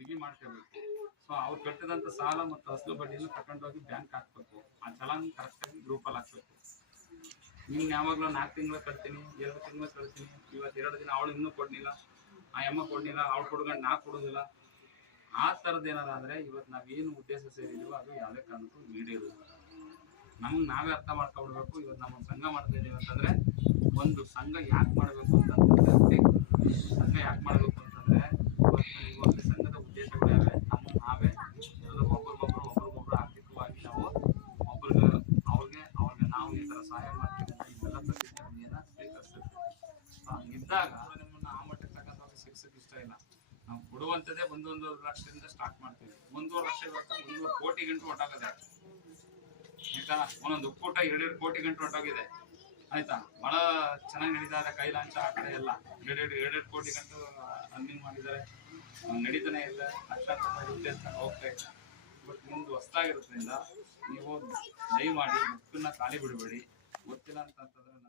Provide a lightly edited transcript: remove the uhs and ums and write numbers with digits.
ಬಿಗಿ ಮಾಡ್ಕೋಬೇಕು. ಸೊ ಅವ್ರು ಕಟ್ಟಿದಂಥ ಸಾಲ ಮತ್ತು ಅಸಲು ಬಡ್ಡಿಯನ್ನು ತಗೊಂಡೋಗಿ ಬ್ಯಾಂಕ್ ಹಾಕ್ಬೇಕು. ಆ ಚಲಾನ್ ಕರೆಕ್ಟಾಗಿ ಗ್ರೂಪಲ್ಲಿ ಹಾಕ್ಬೇಕು. ನೀನು ಯಾವಾಗಲೂ 4 ತಿಂಗಳು ಕಟ್ತೀನಿ, 2 ತಿಂಗಳು ಕಟ್ತೀನಿ, ಇವತ್ತು 2 ದಿನ ಅವಳು ಇನ್ನೂ ಕೊಡಲಿಲ್ಲ, ಆ ಅಮ್ಮ ಕೊಡಲಿಲ್ಲ, ಅವಳು ಕೊಡ್ಕೊಂಡು ನಾ ಕೊಡೋದಿಲ್ಲ. ಆ ಥರದ್ದು ಏನಾರ ಅಂದರೆ ಇವತ್ತು ನಾವೇನು ಉದ್ದೇಶ ಸೇರಿದೀವೋ ಅದು ಯಾವುದೇ ಕಾರಣಕ್ಕೂ ಈಡೇರೋದಿಲ್ಲ. ನಮ್ಗೆ ನಾವೇ ಅರ್ಥ ಮಾಡ್ಕೊಬಿಡ್ಬೇಕು. ಇವತ್ತು ನಮ್ಮ ಸಂಘ ಮಾಡ್ತಾ ಇದ್ದೀವಿ ಅಂತಂದರೆ ಒಂದು ಸಂಘ ಯಾಕೆ ಮಾಡಬೇಕು ಅಂತಂದರೆ ಸಂಘ ಯಾಕೆ ಮಾಡಬೇಕು ಅಂತಂದರೆ ಇವತ್ತು ಸಂಘದ ಉದ್ದೇಶಗಳು ಯಾವೆ, ನಮ್ಮ ನಾವೇ ಎಲ್ಲರೂ ಒಬ್ರಿಗೊಬ್ರು ಆರ್ಥಿಕವಾಗಿ ನಾವು ಅವ್ರಿಗೆ ನಾವು ಈ ಥರ ಸಹಾಯ ಮಾಡ್ತೀವಿ ಅಂತ ಇವೆಲ್ಲ ಪ್ರತಿಜ್ಞೆಯನ್ನು ಸ್ವೀಕರಿಸ್ತೀವಿ. ಇದ್ದಾಗ ನಮ್ಮನ್ನು ಆ ಮಟ್ಟಕ್ಕೆ ತಗೊಂಡೋಗಿ ಶಿಕ್ಷಕ್ಕೆ ಇಷ್ಟ ಇಲ್ಲ. ನಾವು ಕೊಡುವಂಥದ್ದೇ 1.5 ಲಕ್ಷದಿಂದ ಸ್ಟಾರ್ಟ್ ಮಾಡ್ತೀವಿ. 1.5 ಲಕ್ಷ ಇವತ್ತು 1.5 ಕೋಟಿ ಗಂಟು ಹೊಟ್ಟೋಗಿದೆ ಆಯ್ತಾ. ಒಂದೊಂದು ಒಕ್ಕೂಟ 2 ಕೋಟಿ ಗಂಟು ಹೊಟ್ಟೋಗಿದೆ ಆಯ್ತಾ. ಬಹಳ ಚೆನ್ನಾಗಿ ನಡೀತಾ ಇದೆ. ಕೈಲಾಂಚ ಆ ಕಡೆ ಎಲ್ಲ 2 ಕೋಟಿ ಗಂಟು ರನ್ನಿಂಗ್ ಮಾಡಿದ್ದಾರೆ. ನಡೀತಾನೆ ಇಲ್ಲ. ಲಕ್ಷಾಂತರ ರೂಪಾಯಿ ಅಂತ ಹೋಗ್ತಾ ಇದೆ. ಬಟ್ ನಿಮ್ದು ಹೊಸದಾಗಿರೋದ್ರಿಂದ ನೀವು ದಯಮಾಡಿ ಬುಕ್ಕನ್ನ ಖಾಲಿ ಬಿಡಬೇಡಿ. ಗೊತ್ತಿಲ್ಲ ಅಂತಂತಂದ್ರೆ